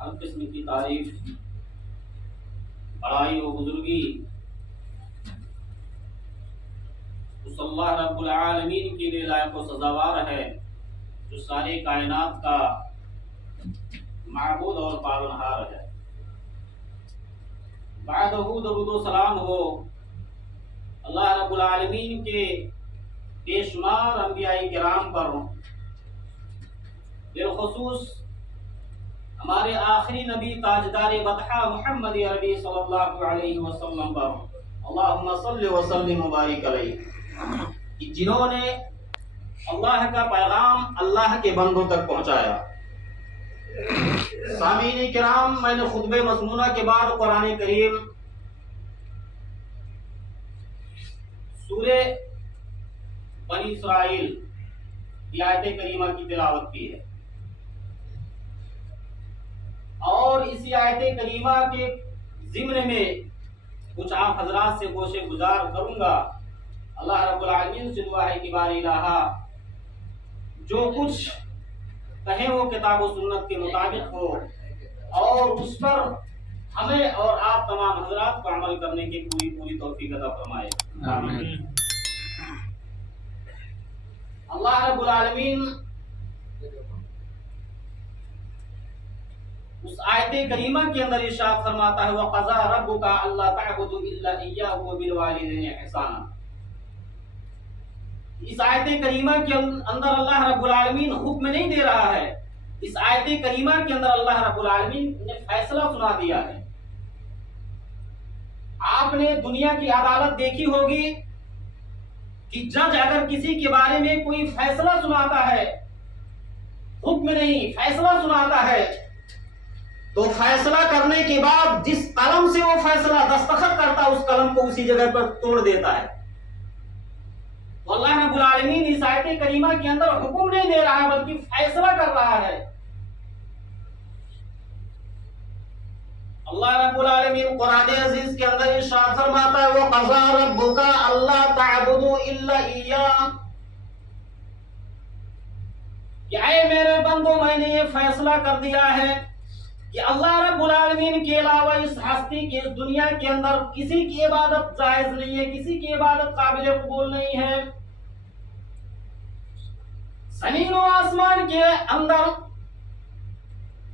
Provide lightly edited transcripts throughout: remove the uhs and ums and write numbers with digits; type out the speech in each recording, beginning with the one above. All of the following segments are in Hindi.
हर किस्म की तारीफ बड़ाई और बुजुर्गी उस अल्लाह रब्बुल आलमीन के लिए लायक व सजावार है जो सारे कायनात का माबूद और पालनहार है। बादहू दरूद व सलाम हो अल्लाह रब्बुल आलमीन के बेशुमार अंबियाई किराम पर, बिलखुसूस हमारे आखिरी नबी ताजदार बतहा मुहम्मद अरबी सल्लल्लाहु अलैहि वसल्लम पर अल्लाहुम्मा सल्लि व सल्लिम व बारिक अलैहि, कि जिन्होंने अल्लाह का पैगाम अल्लाह के बंदों तक पहुंचाया। सामीन किराम, मैंने खुतबे मसनूना के बाद कुरान करीम सूरे बनी इस्राइल की आयत करीमा की तिलावत की है और इसी आयत करीमा के ज़िम्न में कुछ आप हजरात से गोशे गुजार करूंगा। अल्लाह रब्बुल आलमीन से दुआ है कि बारी इलाहा जो कुछ कहें वो किताब व सुन्नत के मुताबिक हो और उस पर हमें और आप तमाम हजरात को अमल करने की पूरी पूरी तौफीक अता फरमाए। आमीन। अल्लाह रब्बुल आलमीन उस आयत करीमा के अंदर इरशाद फरमाता है वक़ज़ा रब्बुका अल्ला तअबुदु इल्ला इय्याहु व बिल वालिदैनि इहसाना। इस आयत करीमा के अंदर अल्लाह रब्बुल आलमीन हुक्म नहीं दे रहा है, इस आयत करीमा के अंदर अल्लाह रब्बुल आलमीन ने फैसला सुना दिया है। आपने दुनिया की अदालत देखी होगी कि जज अगर किसी के बारे में कोई फैसला सुनाता है, हुक्म नहीं फैसला सुनाता है, तो फैसला करने के बाद जिस कलम से वो फैसला दस्तखत करता है उस कलम को उसी जगह पर तोड़ देता है। तो अल्लाह रब्बुल आलमीन इस आयत करीमा के अंदर हुक्म नहीं दे रहा है बल्कि फैसला कर रहा है। अल्लाह रब्बुल आलमीन कुरान अजीज के अंदर इरशाद फरमाता है, वो क़ज़ा रब्बुका अल्ला तअबुदू इल्ला इय्याह, कि ऐ मेरे बंदो मैंने ये फैसला कर दिया है कि अल्लाह रब्बुल आलमीन के अलावा इस हस्ती के इस दुनिया के अंदर किसी की इबादत जायज नहीं है, किसी की इबादत काबिल कबूल नहीं है। ज़मीन और आसमान के अंदर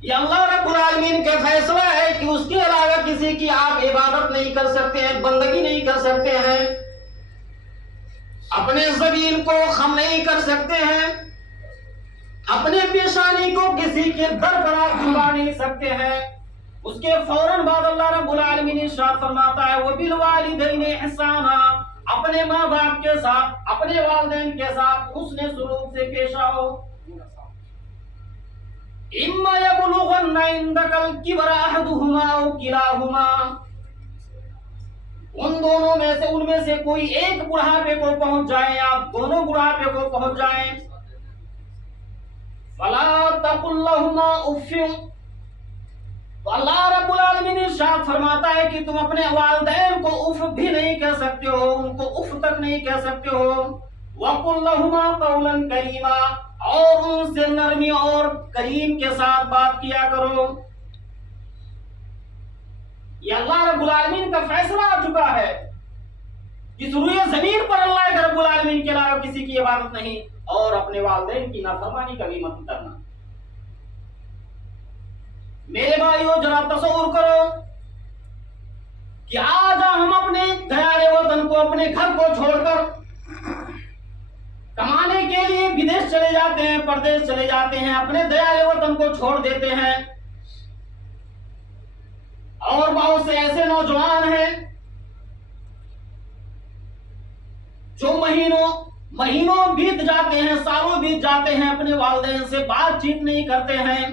ये अल्लाह रब्बुल आलमीन का फैसला है कि उसके अलावा किसी की आप इबादत नहीं कर सकते हैं, बंदगी नहीं कर सकते हैं, अपने ज़मीन को खम नहीं कर सकते हैं, अपने पेशानी को किसी के दर पर आप झुका नहीं सकते हैं। उसके फौरन बाद अल्लाह रब्बुल आलमीन इरशाद फरमाता है, वो बिल वालिदैन इहसाना, अपने माँ बाप के साथ, अपने वालिदैन के साथ हुस्न सुलूक से पेश आओ। इम्मा यबलुगन्ना इंदकल किबरा अहदुहुमा औ किलाहुमा, उन दोनों में से उनमें से कोई एक बुढ़ापे को पहुंच जाए, आप दोनों बुढ़ापे को पहुंच जाएं, फला तकुल लहुमा उफ़्फ़िन, तो अल्लाह रब्बुल आलमीन इरशाद फरमाता है कि तुम अपने वालिदैन को उफ भी नहीं कह सकते हो, उनको उफ तक नहीं कह सकते हो। वकुल लहुमा कौलन करीमा, और उनसे नरमी और करीम के साथ बात किया करो। ये अल्लाह रब्बुल आलमीन का फैसला आ चुका है कि सुरूए जमीन पर अल्लाह रब्बुल आलमीन के अलावा किसी की इबादत नहीं, और अपने वालिदैन की नाफरमानी कभी मत करना। मेरे भाइयों जरा तसव्वुर करो कि आज हम अपने दयाले वतन को, अपने घर को छोड़कर कमाने के लिए विदेश चले जाते हैं, परदेश चले जाते हैं, अपने दयाले वतन को छोड़ देते हैं। और बहुत से ऐसे नौजवान हैं जो महीनों बीत जाते हैं, सालों बीत जाते हैं, अपने वालिदैन से बातचीत नहीं करते हैं,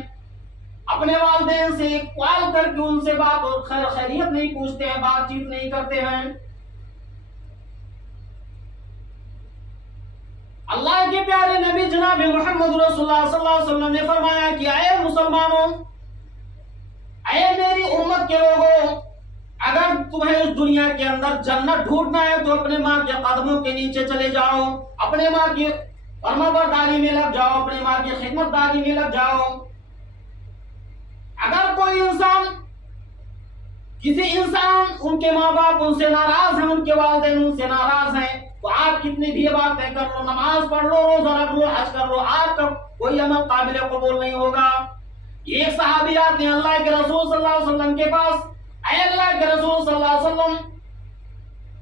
अपने वालिदैन से कॉल करके उनसे बात और खैरियत नहीं पूछते हैं, बातचीत नहीं करते हैं। अल्लाह के प्यारे नबी जनाब मोहम्मद रसूलुल्लाह सल्लल्लाहु अलैहि वसल्लम ने फरमाया कि आए मुसलमानों, आए मेरी उम्मत के लोगों, अगर तुम्हें इस दुनिया के अंदर जन्नत ढूंढना है तो अपने माँ के कदमों के नीचे चले जाओ, अपने माँ की फरमाबरदारी में लग जाओ, अपने माँ की खिदमतदारी में लग जाओ। अगर कोई इंसान, किसी इंसान, उनके माँ बाप उनसे नाराज हैं, उनके वालिदैन उनसे नाराज हैं, तो आप कितनी भी बातें कर लो, नमाज पढ़ लो, रोजा रख लो, हज कर लो, आपका कोई अमल काबिल कबूल नहीं होगा। एक सहाबी आते हैं अल्लाह के रसूल सल्लल्लाहु अलैहि वसल्लम के पास, ऐ अल्लाह के रसूल सल्लल्लाहु अलैहि वसल्लम,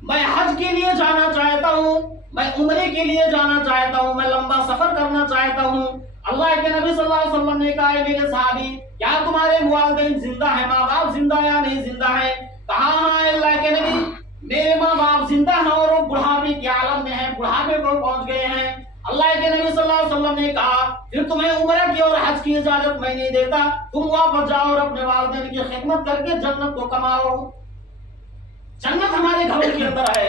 मैं हज के लिए जाना चाहता हूँ, मैं उम्रे के लिए जाना चाहता हूँ, मैं लंबा सफर करना चाहता हूँ। अल्लाह के नबी सल्लल्लाहु अलैहि वसल्लम ने कहा, मेरे सहाबी, क्या तुम्हारे वालिदैन जिंदा है, माँ बाप जिंदा या नहीं जिंदा है? कहा हाँ अल्लाह के नबी, मेरे माँ बाप जिंदा हैं और वो बुढ़ापे के आलम में हैं, बुढ़ापे को पहुंच गए हैं। अल्लाह के नबी सल्लल्लाहु अलैहि वसल्लम ने कहा, फिर तुम्हें उम्र की और हज की इजाजत मैं नहीं देता, तुम वापस जाओ और अपने वालिदैन की खिदमत करके जन्नत को कमाओ। जन्नत हमारे घरों के अंदर है,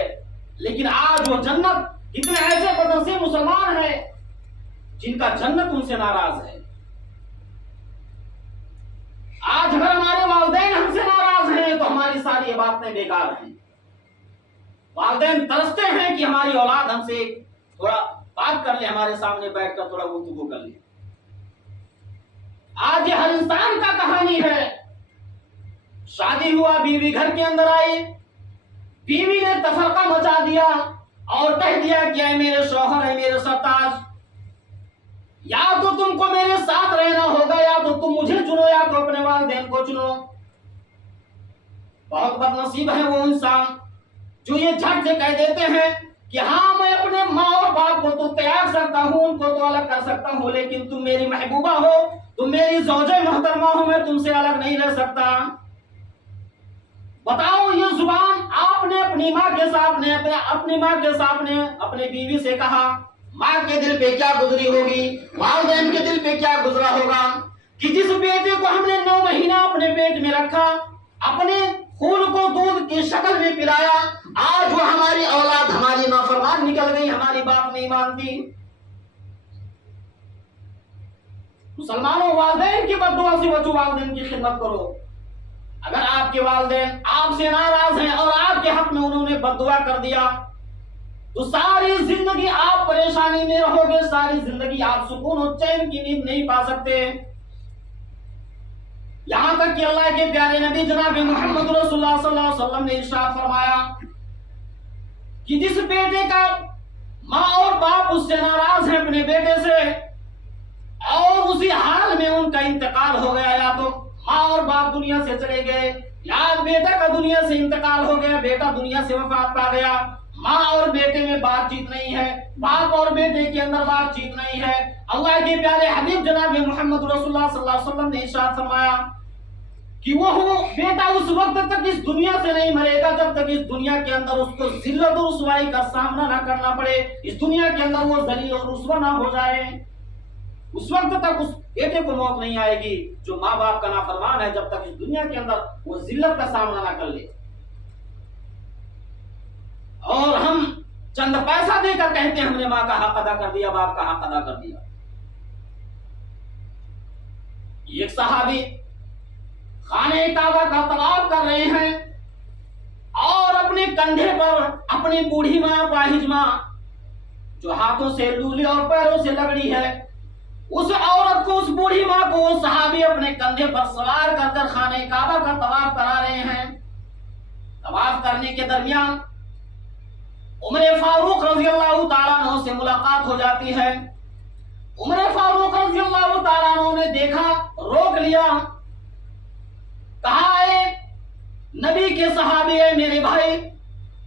लेकिन आज वो जन्नत, इतने ऐसे बदनसीब मुसलमान हैं जिनका जन्नत उनसे नाराज है। आज अगर हमारे वालिदैन हमसे नाराज हैं तो हमारी सारी बातें बेकार हैं। वालिदैन तरसते हैं कि हमारी औलाद हमसे थोड़ा बात कर ले, हमारे सामने बैठकर थोड़ा गुफ्तगू कर ले। आज ये हर इंसान का कहानी है। शादी हुआ, बीवी घर के अंदर आई, बीवी ने तफरका मचा दिया और कह दिया कि ऐ मेरे शौहर है, मेरे सरताज, या तो तुमको मेरे साथ रहना होगा, या तो तुम मुझे चुनो, या तो अपने वालिदैन को चुनो। बहुत बदनसीब है वो इंसान जो ये झट से कह देते हैं कि हाँ मैं अपने माँ और बाप को तो त्याग सकता हूँ, उनको तो अलग कर सकता हूँ, लेकिन तुम मेरी महबूबा हो, तुम मेरी ज़ौजे मोहतरमा हो, मैं तुमसे अलग नहीं रह सकता। बताओ, ये जुबान आपने अपनी माँ के सामने, अपनी माँ के सामने अपने बीवी से कहा, माँ के दिल पे क्या गुजरी होगी, वालिदैन के दिल पे क्या गुजरा होगा कि जिस बेटे को हमने 9 महीना अपने पेट में रखा, अपने खून को दूध की शक्ल में पिलाया, आज वो हमारी औलाद हमारी नाफरमान निकल गई, हमारी बात नहीं मानती। मुसलमानों, वालिदैन की बद्दुआ से बचो, वालिदैन की खिदमत करो। अगर आपके वालिदैन आपसे नाराज हैं और आपके हक में उन्होंने बद्दुआ कर दिया, तो सारी जिंदगी आप परेशानी में रहोगे, सारी जिंदगी आप सुकून और चैन की नींद नहीं पा सकते। यहां तक कि अल्लाह के प्यारे नबी जनाब मोहम्मद रसूलुल्लाह सल्लल्लाहु अलैहि वसल्लम ने इरशाद फरमाया कि जिस बेटे का माँ और बाप उससे नाराज हैं अपने बेटे से, और उसी हाल में उनका इंतकाल हो गया, या तो माँ और बाप दुनिया से चले गए, या बेटा का दुनिया से इंतकाल हो गया, बेटा दुनिया से वफात पा गया, माँ और बेटे में बातचीत नहीं है, बाप और बेटे के अंदर बातचीत नहीं है, अल्लाह के प्यारे हबीब जनाब मोहम्मद रसूलुल्लाह सल्लल्लाहु अलैहि वसल्लम ने इरशाद फरमाया कि वो बेटा उस वक्त तक इस दुनिया से नहीं मरेगा जब तक इस दुनिया के अंदर उसको जिल्लत और रुसवाई का सामना ना करना पड़े, इस दुनिया के अंदर वो जलील और रुसवा ना हो जाए। उस वक्त तक उस बेटे को मौत नहीं आएगी जो माँ बाप का नाफरमान है, जब तक इस दुनिया के अंदर वो जिल्लत का सामना ना कर ले। और हम चंद पैसा देकर कहते हैं हमने माँ का हक अदा कर दिया, बाप का हक अदा कर दिया। एक सहाबी खाने काबा का तवाफ कर रहे हैं और अपने कंधे पर अपनी बूढ़ी माँ पाहिज माँ जो हाथों से लूली और पैरों से लगड़ी है, उस औरत को, उस बूढ़ी माँ को वो सहाबी अपने कंधे पर सवार कर खाने काबा का तवाफ करा रहे हैं। तवाफ करने के दरमियान उमर फारूक रज़ियल्लाहु ताला अन्हु से मुलाकात हो जाती है। उमर फारूक रज़ियल्लाहु ताला अन्हु ने देखा, रोक लिया, कहा है नबी के सहाबी है मेरे भाई,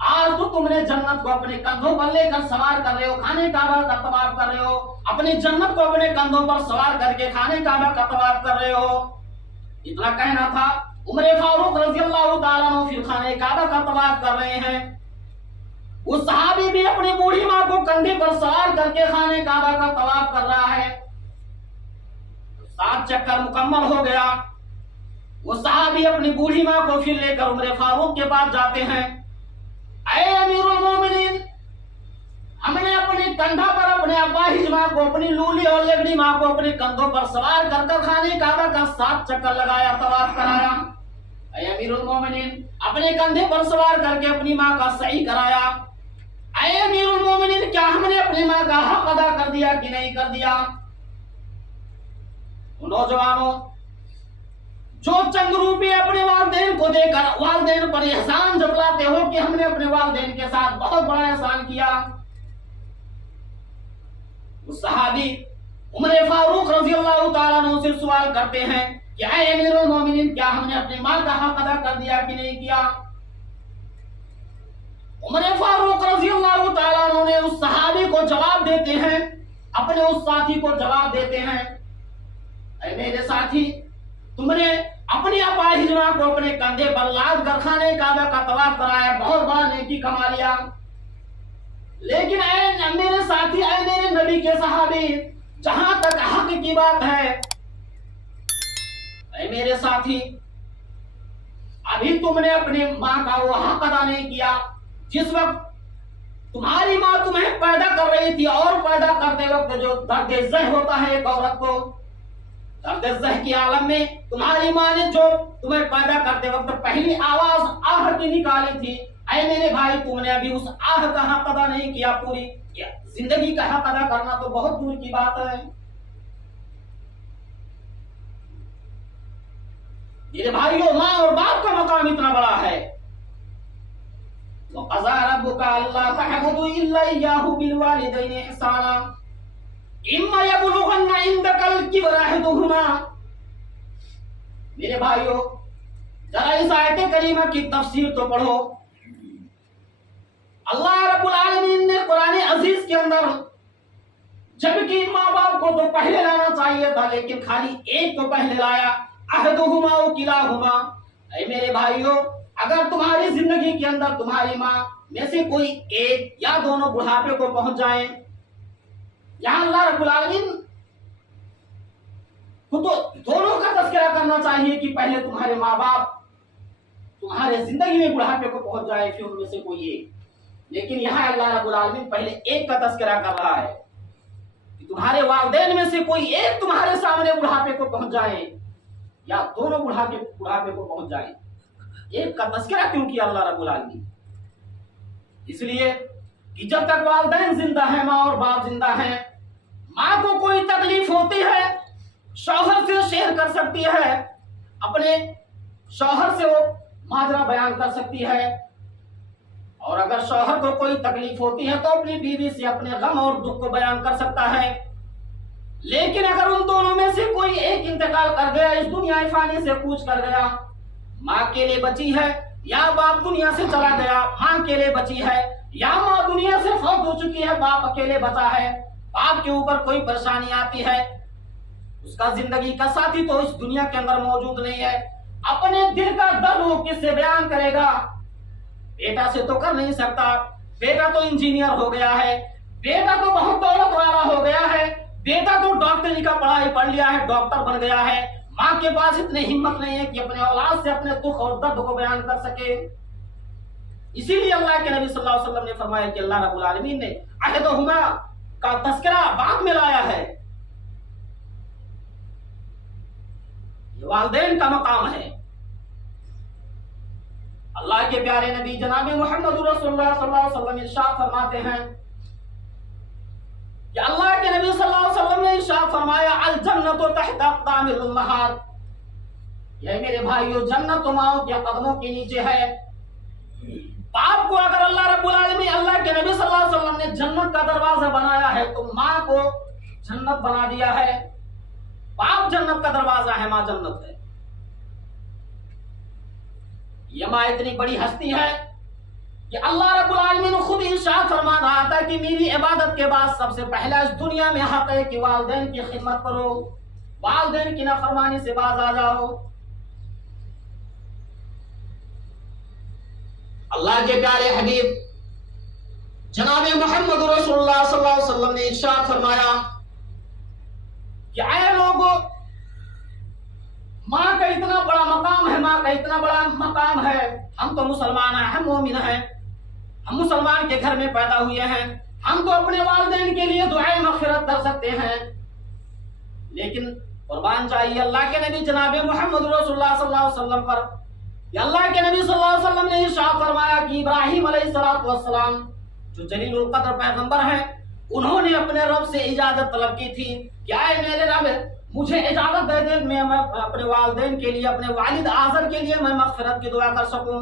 आज तो तुमने जन्नत को अपने कंधों पर लेकर सवार कर रहे हो, खाने काबा का तवाफ कर रहे हो, अपनी जन्नत को अपने कंधों पर सवार करके खाने काबा का तवाफ कर रहे हो। इतना कहना था। उमर फारूक रज़ियल्लाहु ताला अन्हु फिर खाने काबा का तवाफ कर रहे हैं। उस सहाबी भी अपनी बूढ़ी माँ को कंधे पर सवार करके खाने काबा का तवाफ कर रहा है। 7 चक्कर मुकम्मल हो गया। वो सहाबी अपनी बूढ़ी माँ को फिर लेकर उमर फारूक के पास जाते हैं। ऐ अमीरुल मोमिनीन, हमने अपने कंधा पर अपने अपाहिज माँ को, अपनी लूली और लगड़ी माँ को अपने कंधों पर सवार कर खाने काबा का 7 चक्कर लगाया, तवाफ कराया। ऐ अमीरुल मोमिनीन, अपने कंधे पर सवार करके अपनी माँ का सही कराया। ऐ अमीरुल मोमिनीन, क्या हमने अपनी माँ का हक अदा कर दिया कि नहीं कर दिया? नौजवानों, जो चंद रुपये अपने वालिदैन को देकर वालिदैन पर एहसान जतलाते हो कि हमने अपने वालिदैन के साथ बहुत बड़ा एहसान किया, उस सहाबी उमर फारूक रज़ियल्लाहु ताला अन्हु से सवाल करते हैं कि ऐ अमीरुल मोमिनीन, क्या हमने अपनी माँ का हक अदा कर दिया कि नहीं किया? उमर फारूक रज़ियल्लाहु ताला अन्हु ने उस सहाबी को जवाब देते हैं, अपने उस साथी को जवाब देते हैं, ऐ मेरे साथी, तुमने अपनी अपाहिज माँ को अपने कंधे पर लाद कर खाने काबा का तवाफ कराया, बहुत बड़ा नेकी कमा लिया। लेकिन ऐ मेरे साथी, ऐ मेरे नबी के सहाबी, जहां तक हक की बात है, ऐ मेरे साथी, अभी तुमने अपनी माँ का वो हक अदा नहीं किया। जिस वक्त तुम्हारी माँ तुम्हें पैदा कर रही थी और पैदा करते वक्त जो दर्द ज़ह होता है एक औरत को, दर्द ज़ह के आलम में तुम्हारी माँ ने जो तुम्हें पैदा करते वक्त पहली आवाज आह की निकाली थी, ऐ मेरे भाई, तुमने अभी उस आह का हक अदा नहीं किया। पूरी जिंदगी का हक अदा करना तो बहुत दूर की बात है। मेरे भाइयों, माँ और बाप का मकाम इतना बड़ा है। वक़ज़ा रब्बुका अल्ला तअबुदू इल्ला इय्याहु बिल वालिदैनि इहसाना इम्मा यबलुगन्ना इंदकल किबरा अहदुहुमा। मेरे भाइयों, जरा इस आयत करीमा की तफसीर तो पढ़ो। अल्लाह रब्बुल आलमीन ने कुरान अजीज के अंदर, जबकि माँ बाप को तो पहले लाना चाहिए था, लेकिन खाली एक को पहले लाया, अहदुहुमा व किलाहुमा। ऐ मेरे भाइयों, अगर तुम्हारी जिंदगी के अंदर तुम्हारी माँ में से कोई एक या दोनों बुढ़ापे को पहुंच जाए, यहां अल्लाह रब्बुल आलमीन को तो दोनों का तज़किरा करना चाहिए कि पहले तुम्हारे माँ बाप तुम्हारे जिंदगी में बुढ़ापे को पहुंच जाए, फिर उनमें से कोई एक। लेकिन यहाँ अल्लाह रब्बुल आलमीन पहले एक का तज़किरा कर रहा है कि तुम्हारे वालिदैन में से कोई एक तुम्हारे सामने बुढ़ापे को पहुंच जाए या दोनों बुढ़ापे को पहुंच जाए। एक का तज़किरा क्यों किया अल्लाह रब्बुल आलमीन? इसलिए कि जब तक वालिदैन जिंदा है, माँ और बाप जिंदा है, माँ को कोई तकलीफ होती है शौहर से शेयर कर सकती है, अपने शौहर से वो माजरा बयान कर सकती है, और अगर शौहर को कोई तकलीफ होती है तो अपनी बीवी से अपने गम और दुख को बयान कर सकता है। लेकिन अगर उन दोनों में से कोई एक इंतकाल कर गया, इस दुनिया फानी से कूच कर गया, माँ के लिए बची है या बाप दुनिया से चला गया, माँ के लिए बची है या माँ दुनिया से फौत हो चुकी है, बाप अकेले बचा है, बाप के ऊपर कोई परेशानी आती है, उसका जिंदगी का साथी तो इस दुनिया के अंदर मौजूद नहीं है, अपने दिल का दर्द वो किससे बयान करेगा? बेटा से तो कर नहीं सकता, बेटा तो इंजीनियर हो गया है, बेटा तो बहुत दौलत वाला हो गया है, बेटा तो डॉक्टरी का पढ़ाई पढ़ लिया है, डॉक्टर बन गया है। माँ के पास इतनी हिम्मत नहीं है कि अपने औलाद से अपने दुख और दर्द को बयान कर सके। इसीलिए अल्लाह के नबी सल्लल्लाहु अलैहि वसल्लम ने फरमाया कि अल्लाह रब्बुल आलमीन ने अहदहुमा का तज़किरा बाद में लाया है। ये वालिदैन का मकाम है। अल्लाह के प्यारे नबी जनाब मोहम्मद रसूलुल्लाह सल्लल्लाहु अलैहि वसल्लम इरशाद फरमाते हैं कि अल्लाह के नबी सल्लल्लाहु अलैहि वसल्लम ने इरशाद फरमाया, अल जन्नतु तहत अक़दामिल उम्महात, ये मेरे भाइयों जन्नत माओं के कदमों के नीचे है। बाप को अगर अल्लाह रब्बुल आलमीन, अल्लाह के नबी सल्लल्लाहु अलैहि वसल्लम ने जन्नत का दरवाजा बनाया है तो माँ को जन्नत बना दिया है। बाप जन्नत का दरवाजा है, माँ जन्नत है। ये माँ इतनी बड़ी हस्ती है कि अल्लाह रब्बुल आलमीन खुद इरशाद फरमा रहा था कि मेरी इबादत के बाद सबसे पहला इस दुनिया में हक है कि वालिदैन की खिदमत करो, वालिदैन की नाफरमानी से बाज आ जाओ। अल्लाह के प्यारे हबीब जनाब मोहम्मद रसूलुल्लाह सल्लल्लाहु अलैहि वसल्लम ने इरशाद फरमाया कि आए लोगों, माँ का इतना बड़ा मकाम है, माँ का इतना बड़ा मकाम है। हम तो मुसलमान हैं, हम मोमिन हैं, हम मुसलमान के घर में पैदा हुए हैं, हम तो अपने वालिदैन के लिए दुआएं मग़फ़िरत कर सकते हैं। लेकिन कुर्बान चाहिए अल्लाह के नबी जनाब मोहम्मद रसूलुल्लाह सल्लल्लाहु अलैहि वसल्लम पर। अल्लाह के नबी सल्लल्लाहु अलैहि वसल्लम ने इरशाद फरमाया कि इब्राहिम अलैहिस्सलातु वस्सलाम जो जलीलुल कद्र पैगंबर हैं, उन्होंने अपने रब से इजाजत तलब की थी, क्या है मेरे रब मुझे इजाजत दे दे, मैं अपने वालिदैन के लिए, अपने वालिद आज़र के लिए मैं मग़फ़िरत की दुआ कर सकूं।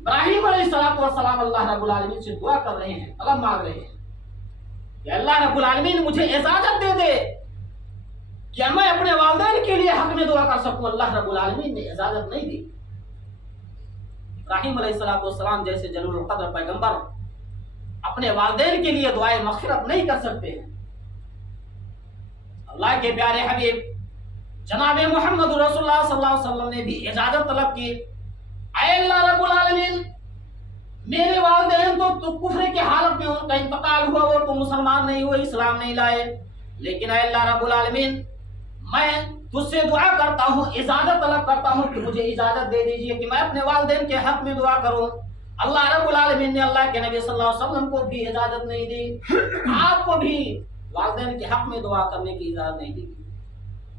इब्राहिम अलैहिस्सलातु वस्सलाम अल्लाह रब्बुल आलमीन से दुआ कर रहे हैं, तलब मांग रहे हैं कि अल्लाह रब्बुल आलमीन मुझे इजाजत दे दे कि मैं अपने वालिदैन के लिए हक में दुआ कर सकूं। अल्लाह रब्बुल आलमीन ने इजाजत नहीं दी। इब्राहिम अलैहिस्सलातु वस्सलाम जैसे जलीलुल कद्र पैगंबर अपने वालिदैन के लिए दुआए मग़फ़िरत नहीं कर सकते हैं। अल्लाह के प्यारे हबीब जनाब मोहम्मद रसूलुल्लाह सल्लल्लाहु अलैहि वसल्लम ने भी इजाजत तलब की, ऐ अल्लाह रब्बुल आलमीन, मेरे वालिदैन तो कुफ्र की हालत में उनका इंतकाल हुआ, वो तो मुसलमान नहीं हुए, इस्लाम नहीं लाए, लेकिन ऐ अल्लाह रब्बुल आलमीन, मैं तुझसे दुआ करता हूँ, इजाजत तलब करता हूँ कि मुझे इजाजत दे दीजिए कि मैं अपने वालिदैन के हक में दुआ करूँ। अल्लाह रब्बुल आलमीन ने अल्लाह के नबी सल्लल्लाहु अलैहि वसल्लम को भी इजाजत नहीं दी, आपको भी वालिदैन के हक में दुआ करने की इजाजत नहीं दी।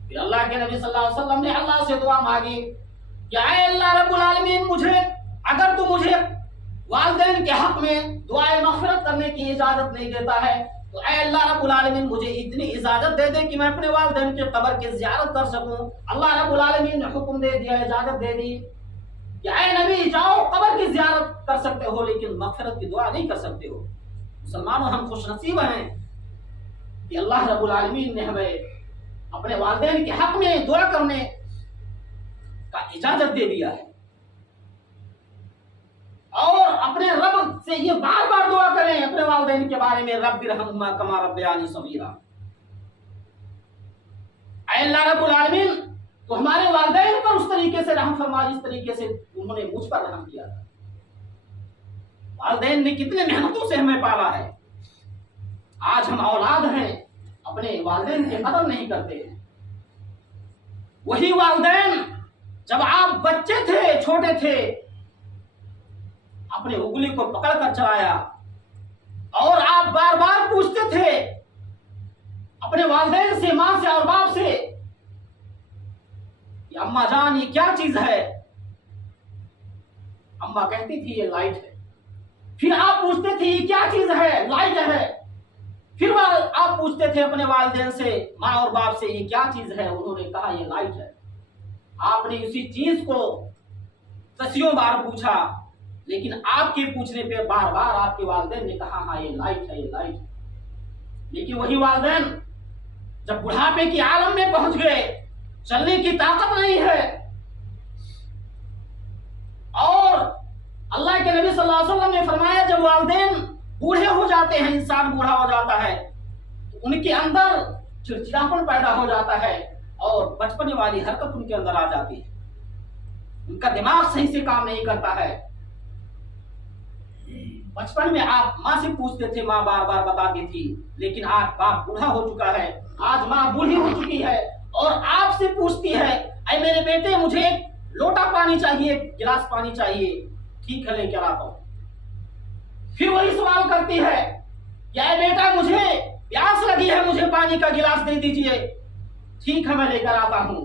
फिर अल्लाह के नबी सल्लल्लाहु अलैहि वसल्लम ने अल्लाह से दुआ मांगी कि ऐ अल्लाह रब्बुल आलमीन, मुझे अगर तू मुझे वालिदैन के हक में दुआए मग़फ़िरत करने की इजाजत नहीं देता है तो ऐ अल्लाह रब्बुल आलमीन मुझे इतनी इजाजत दे दे कि मैं अपने वालिदैन के कब्र की ज़ियारत कर सकूं। अल्लाह रब्बुल आलमीन ने हुक्म दे दिया, इजाजत दे दी कि ऐ नबी जाओ कब्र की ज़ियारत कर सकते हो लेकिन मग़फ़िरत की दुआ नहीं कर सकते हो। मुसलमानों, हम खुशनसीब हैं कि अल्लाह रब्बुल आलमीन ने हमें अपने वालिदैन के हक में दुआ करने का इजाजत दे दिया है, और अपने रब से ये बार बार दुआ करें अपने वालिदैन के बारे में, रब्बिरहम्हुमा कमा रब्बयानी सगीरा। ऐ अल्लाह रब्बुल आलमीन, तो हमारे वालिदैन पर उस तरीके से रहम फरमा जिस तरीके से उन्होंने मुझ पर रहम किया था। वालिदैन ने कितने मेहनतों से हमें पाला है। आज हम औलाद हैं, अपने वालिदैन की कदर नहीं करते हैं। वही वालिदैन जब आप बच्चे थे, छोटे थे, अपने उंगली को पकड़कर चलाया और आप बार बार पूछते थे अपने वालिदैन से, मां से और बाप से, अम्मा जान ये क्या चीज है? अम्मा कहती थी ये लाइट है। फिर आप पूछते थे ये क्या चीज है? लाइट है। फिर आप पूछते थे अपने वालिदैन से, माँ और बाप से, ये क्या चीज है? उन्होंने कहा ये लाइट है। आपने उसी चीज को दसियों बार पूछा, लेकिन आपके पूछने पे बार बार आपके वालिदैन ने कहा हाँ ये लाइट है, ये लाइट है। लेकिन वही वालिदैन जब बुढ़ापे की आलम में पहुंच गए, चलने की ताकत नहीं है, और अल्लाह के नबी सल्लल्लाहु अलैहि वसल्लम ने फरमाया जब वालिदैन बूढ़े हो जाते हैं, इंसान बूढ़ा हो जाता है, तो उनके अंदर चिड़चिड़ापन पैदा हो जाता है और बचपने वाली हरकत उनके अंदर आ जाती है। उनका दिमाग सही से काम नहीं करता है। बचपन में आप माँ से पूछते थे, माँ बार बार बताती थी, लेकिन आज बाप बूढ़ा हो चुका है, आज माँ बूढ़ी हो चुकी है और आपसे पूछती है, अरे मेरे बेटे मुझे एक लोटा पानी चाहिए, एक गिलास पानी चाहिए। ठीक है लेकर आता हूं। फिर वही सवाल करती है, या बेटा मुझे प्यास लगी है, मुझे पानी का गिलास दे दीजिए। ठीक है मैं लेकर आता हूं।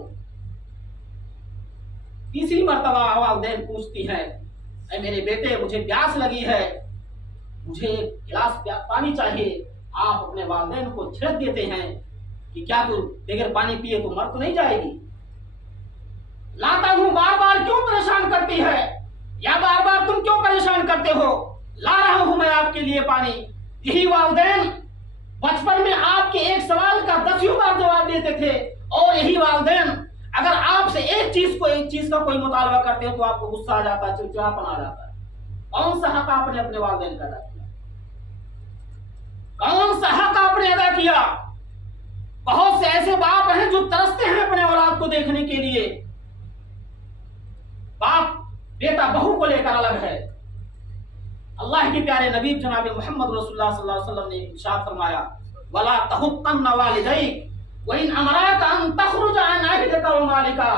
तीसरी मर्तबा वालिदैन पूछती है, अरे मेरे बेटे मुझे प्यास लगी है, मुझे एक गिलास पानी चाहिए। आप अपने वालिदैन को छिड़क देते हैं कि क्या तू बगैर पानी पिए तो मर तो नहीं जाएगी? लाता हूं, बार बार क्यों परेशान करती है, या बार बार तुम क्यों परेशान करते हो? ला रहा हूं मैं आपके लिए पानी। यही वालिदैन बचपन में आपके एक सवाल का 10 बार जवाब देते थे, और यही वालिदैन अगर आपसे एक चीज का कोई मुतालबा करते हो तो आपको गुस्सा आ जाता है, चिड़चिड़ापन आ जाता है। कौन सा हक आपने अपने वालिदैन का अदा किया? कौन सा हक आपने अदा किया? बहुत से ऐसे बाप हैं जो तरसते हैं अपने औलाद को देखने के लिए। बाप बेटा बहू को लेकर अलग है। अल्लाह के प्यारे नबी जनाब मोहम्मद रसूलुल्लाह सल्लल्लाहु अलैहि वसल्लम ने इरशाद फरमाया, वला तहुक्कन वालिदैक व इन अमराका अन तखरुज अन अहलिका व मालिका।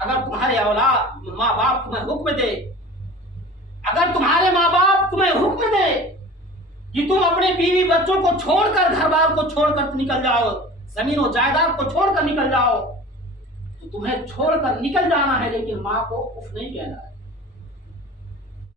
अगर तुम्हारे औलाद माँ बाप तुम्हें हुक्म दे, अगर तुम्हारे माँ बाप तुम्हें हुक्म दे कि तुम अपने बीवी बच्चों को छोड़कर, घर बार को छोड़कर निकल जाओ, जमीन और जायदाद को छोड़कर निकल जाओ, तो तुम्हें छोड़कर निकल जाना है, लेकिन माँ को उफ नहीं कहना है।